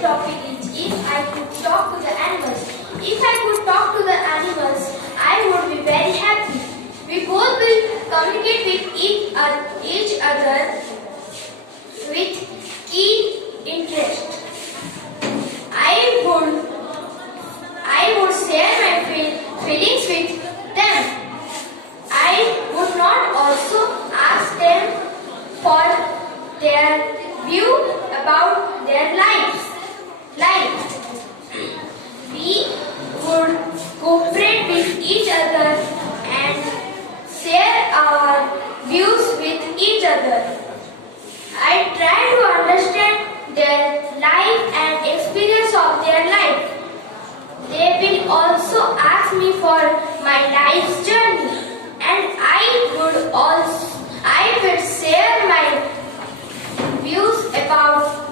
topic is if I could talk to the animals. If I could talk to the animals, I would be very happy. We both will communicate with each other with keen interest. I would share my feelings with them. I would not also ask them for their view about their life. We would cooperate with each other and share our views with each other. I try to understand their life and experience of their life. They will also ask me for my life's journey, and I will share my views about